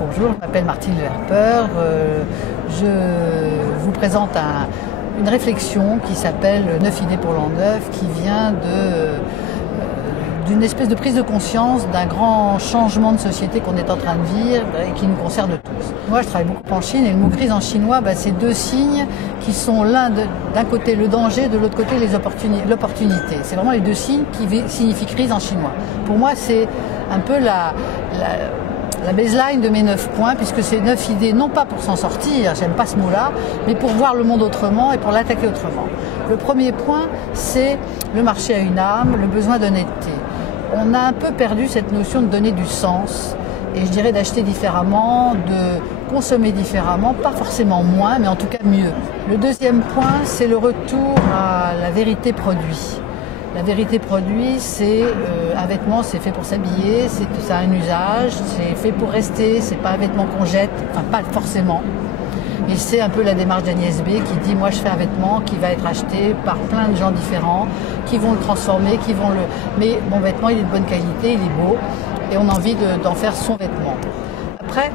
Bonjour, je m'appelle Martine Le Herpeur. Je vous présente une réflexion qui s'appelle 9 idées pour l'an neuf, qui vient d'une espèce de prise de conscience d'un grand changement de société qu'on est en train de vivre et qui nous concerne tous. Moi, je travaille beaucoup en Chine et le mot crise en chinois, c'est deux signes qui sont d'un côté le danger, de l'autre côté l'opportunité. C'est vraiment les deux signes qui signifient crise en chinois. Pour moi, c'est un peu la baseline de mes 9 points, puisque c'est 9 idées, non pas pour s'en sortir, j'aime pas ce mot-là, mais pour voir le monde autrement et pour l'attaquer autrement. Le premier point, c'est le marché à une âme, le besoin d'honnêteté. On a un peu perdu cette notion de donner du sens, et je dirais d'acheter différemment, de consommer différemment, pas forcément moins, mais en tout cas mieux. Le deuxième point, c'est le retour à la vérité produit. La vérité produit, c'est un vêtement, c'est fait pour s'habiller, ça a un usage, c'est fait pour rester, c'est pas un vêtement qu'on jette, enfin pas forcément. Et c'est un peu la démarche d'Agnès B qui dit moi je fais un vêtement qui va être acheté par plein de gens différents, qui vont le transformer, mais mon vêtement il est de bonne qualité, il est beau, et on a envie d'en faire son vêtement. Après,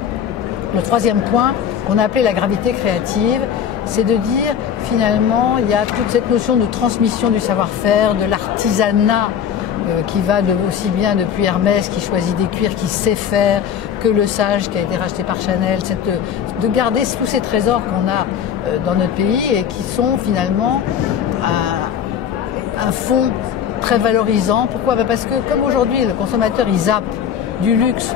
le troisième point, qu'on a appelé la gravité créative, c'est de dire finalement il y a toute cette notion de transmission du savoir-faire, de l'artisanat qui va aussi bien depuis Hermès qui choisit des cuirs qu'il sait faire, que le Sage qui a été racheté par Chanel, de garder tous ces trésors qu'on a dans notre pays et qui sont finalement un fonds très valorisant. Pourquoi ? Parce que comme aujourd'hui le consommateur il zappe du luxe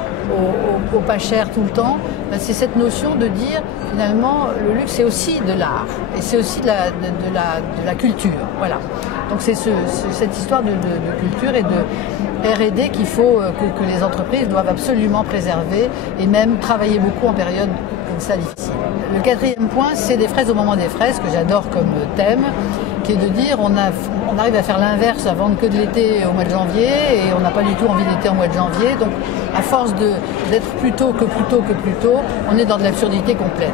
au pas cher tout le temps, c'est cette notion de dire finalement le luxe c'est aussi de l'art et c'est aussi de la culture. Voilà. Donc c'est cette histoire de culture et de R&D qu'il faut que les entreprises doivent absolument préserver et même travailler beaucoup en période comme ça difficile. Le quatrième point, c'est des fraises au moment des fraises, que j'adore comme thème, qui est de dire on arrive à faire l'inverse, à vendre que de l'été au mois de janvier et on n'a pas du tout envie d'été au mois de janvier. Donc à force d'être plus tôt, on est dans de l'absurdité complète.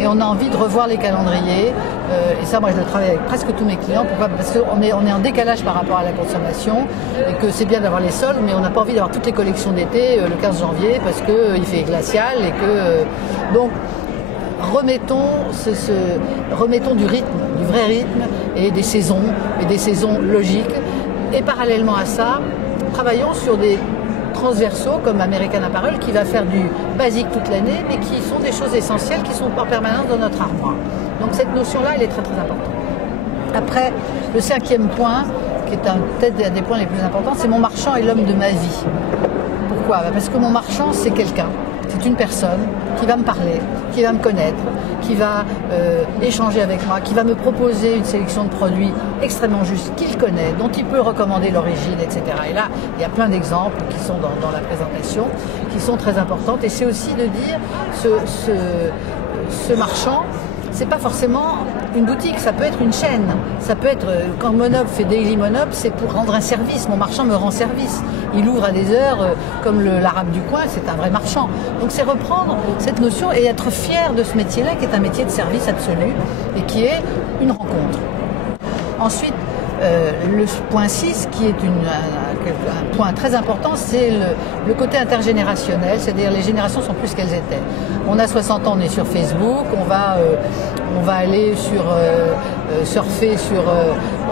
Et on a envie de revoir les calendriers. Et ça, moi, je le travaille avec presque tous mes clients. Pourquoi ? Parce qu'on est en décalage par rapport à la consommation et que c'est bien d'avoir les soldes, mais on n'a pas envie d'avoir toutes les collections d'été le 15 janvier parce qu'il fait glacial et que... Donc, remettons du rythme, du vrai rythme et des saisons logiques. Et parallèlement à ça, travaillons sur des transversaux comme American Apparel qui va faire du basique toute l'année mais qui sont des choses essentielles qui sont en permanence dans notre armoire. Donc cette notion-là, elle est très très importante. Après, le cinquième point, qui est peut-être un des points les plus importants, c'est mon marchand est l'homme de ma vie. Pourquoi ? Parce que mon marchand, c'est quelqu'un, c'est une personne qui va me parler, qui va me connaître, qui va échanger avec moi, qui va me proposer une sélection de produits extrêmement juste, qu'il connaît, dont il peut recommander l'origine, etc. Et là, il y a plein d'exemples qui sont dans la présentation, qui sont très importantes. Et c'est aussi de dire, ce marchand, c'est pas forcément une boutique, ça peut être une chaîne. Ça peut être, quand Monob fait Daily Monob, c'est pour rendre un service. Mon marchand me rend service. Il ouvre à des heures, comme l'arabe du coin, c'est un vrai marchand. Donc c'est reprendre cette notion et être fier de ce métier-là, qui est un métier de service absolu et qui est une rencontre. Ensuite, le point 6, qui est un point très important, c'est le côté intergénérationnel, c'est-à-dire les générations sont plus qu'elles étaient. On a 60 ans, on est sur Facebook, on va aller surfer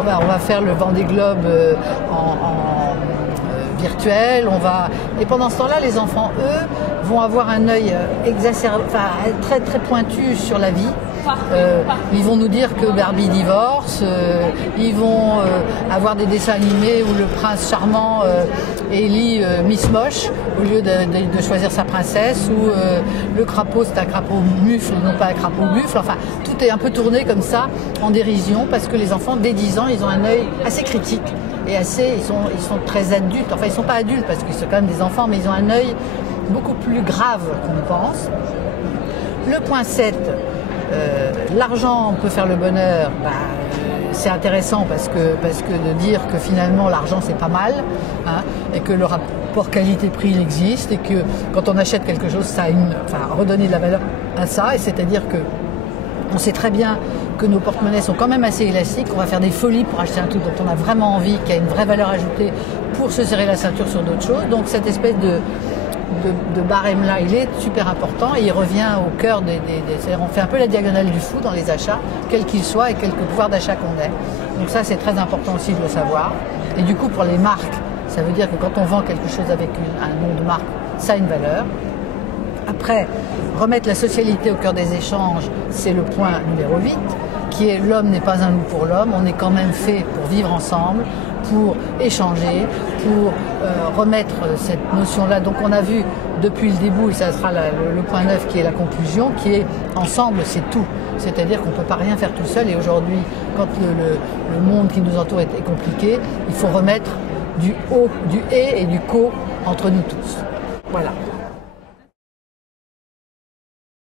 on va faire le Vendée Globe en virtuel, et pendant ce temps-là, les enfants, eux, vont avoir un œil très très pointu sur la vie. Ils vont nous dire que Barbie divorce, ils vont avoir des dessins animés où le prince charmant élit Miss Moche au lieu de choisir sa princesse, ou le crapaud c'est un crapaud mufle, non pas un crapaud buffle. Enfin, tout est un peu tourné comme ça en dérision parce que les enfants dès 10 ans ils ont un œil assez critique et ils sont très adultes. Enfin, ils sont pas adultes parce qu'ils sont quand même des enfants, mais ils ont un œil beaucoup plus grave qu'on ne pense. Le point 7, l'argent peut faire le bonheur, c'est intéressant parce que de dire que finalement l'argent c'est pas mal, hein, et que le rapport qualité-prix il existe et que quand on achète quelque chose ça a redonner de la valeur à ça, et c'est-à-dire que on sait très bien que nos porte-monnaies sont quand même assez élastiques, qu'on va faire des folies pour acheter un truc dont on a vraiment envie, qui a une vraie valeur ajoutée pour se serrer la ceinture sur d'autres choses. Donc cette espèce de barème-là, il est super important et il revient au cœur on fait un peu la diagonale du fou dans les achats, quel qu'il soit et quel pouvoir d'achat qu'on ait. Donc ça, c'est très important aussi de le savoir. Et du coup, pour les marques, ça veut dire que quand on vend quelque chose avec un nom de marque, ça a une valeur. Après, remettre la socialité au cœur des échanges, c'est le point numéro 8, qui est l'homme n'est pas un loup pour l'homme, on est quand même fait pour vivre ensemble, pour échanger, pour remettre cette notion-là. Donc on a vu depuis le début, et ça sera le point 9 qui est la conclusion, qui est ensemble c'est tout. C'est-à-dire qu'on ne peut pas rien faire tout seul et aujourd'hui, quand le monde qui nous entoure est compliqué, il faut remettre du haut, du et du co entre nous tous. Voilà.